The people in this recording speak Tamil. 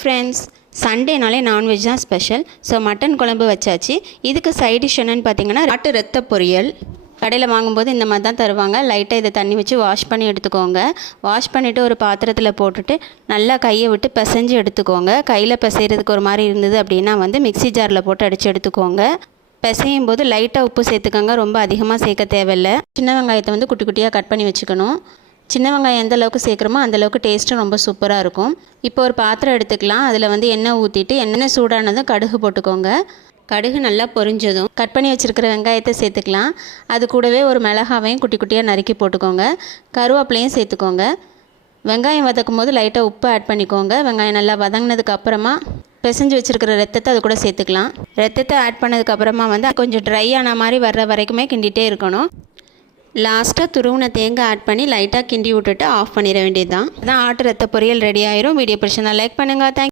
ஃப்ரெண்ட்ஸ், சண்டேனாலே நான்வெஜ் தான் ஸ்பெஷல். ஸோ மட்டன் குழம்பு வச்சாச்சு. இதுக்கு சைட் டிஷ் என்னென்னு பார்த்தீங்கன்னா ஆட்டு ரத்த பொரியல். கடையில் வாங்கும்போது இந்த மாதிரி தான் தருவாங்க. லைட்டாக இதை தண்ணி வச்சு வாஷ் பண்ணி எடுத்துக்கோங்க. வாஷ் பண்ணிவிட்டு ஒரு பாத்திரத்தில் போட்டுட்டு நல்லா கையை விட்டு பிசைஞ்சு எடுத்துக்கோங்க. கையில் பிசைகிறதுக்கு ஒரு மாதிரி இருந்தது அப்படின்னா மிக்ஸி ஜாரில் போட்டு அடித்து எடுத்துக்கோங்க. பிசையும் போது லைட்டாக உப்பு சேர்த்துக்கோங்க, ரொம்ப அதிகமாக சேர்க்க தேவையில்லை. சின்ன வெங்காயத்தை குட்டி குட்டியாக கட் பண்ணி வச்சுக்கணும். சின்ன வெங்காயம் எந்த அளவுக்கு சேர்க்குறோமோ அந்தளவுக்கு டேஸ்ட்டும் ரொம்ப சூப்பராக இருக்கும். இப்போ ஒரு பாத்திரம் எடுத்துக்கலாம். அதில் எண்ணெய் ஊற்றிட்டு எண்ணெய் சூடானதும் கடுகு போட்டுக்கோங்க. கடுகு நல்லா பொரிஞ்சதும் கட் பண்ணி வச்சுருக்கிற வெங்காயத்தை சேர்த்துக்கலாம். அது கூடவே ஒரு மிளகாவையும் குட்டி குட்டியாக நறுக்கி போட்டுக்கோங்க. கருவேப்பிலையும் சேர்த்துக்கோங்க. வெங்காயம் வதக்கும் போது லைட்டாக உப்பு ஆட் பண்ணிக்கோங்க. வெங்காயம் நல்லா வதங்கினதுக்கு அப்புறமா பிசைஞ்சு வச்சுருக்கிற ரத்தத்தை அது கூட சேர்த்துக்கலாம். ரத்தத்தை ஆட் பண்ணதுக்கப்புறமா கொஞ்சம் ட்ரை ஆன மாதிரி வர்ற வரைக்குமே கிண்டிகிட்டே இருக்கணும். லாஸ்ட்டாக துருவின தேங்காய் ஆட் பண்ணி லைட்டாக கிண்டி விட்டுட்டு ஆஃப் பண்ணிட வேண்டியது தான். அதான் ஆட்டு ரத்த பொரியல் ரெடி ஆயிரும். வீடியோ பிடிச்சிருந்தா லைக் பண்ணுங்கள். தேங்க்யூ.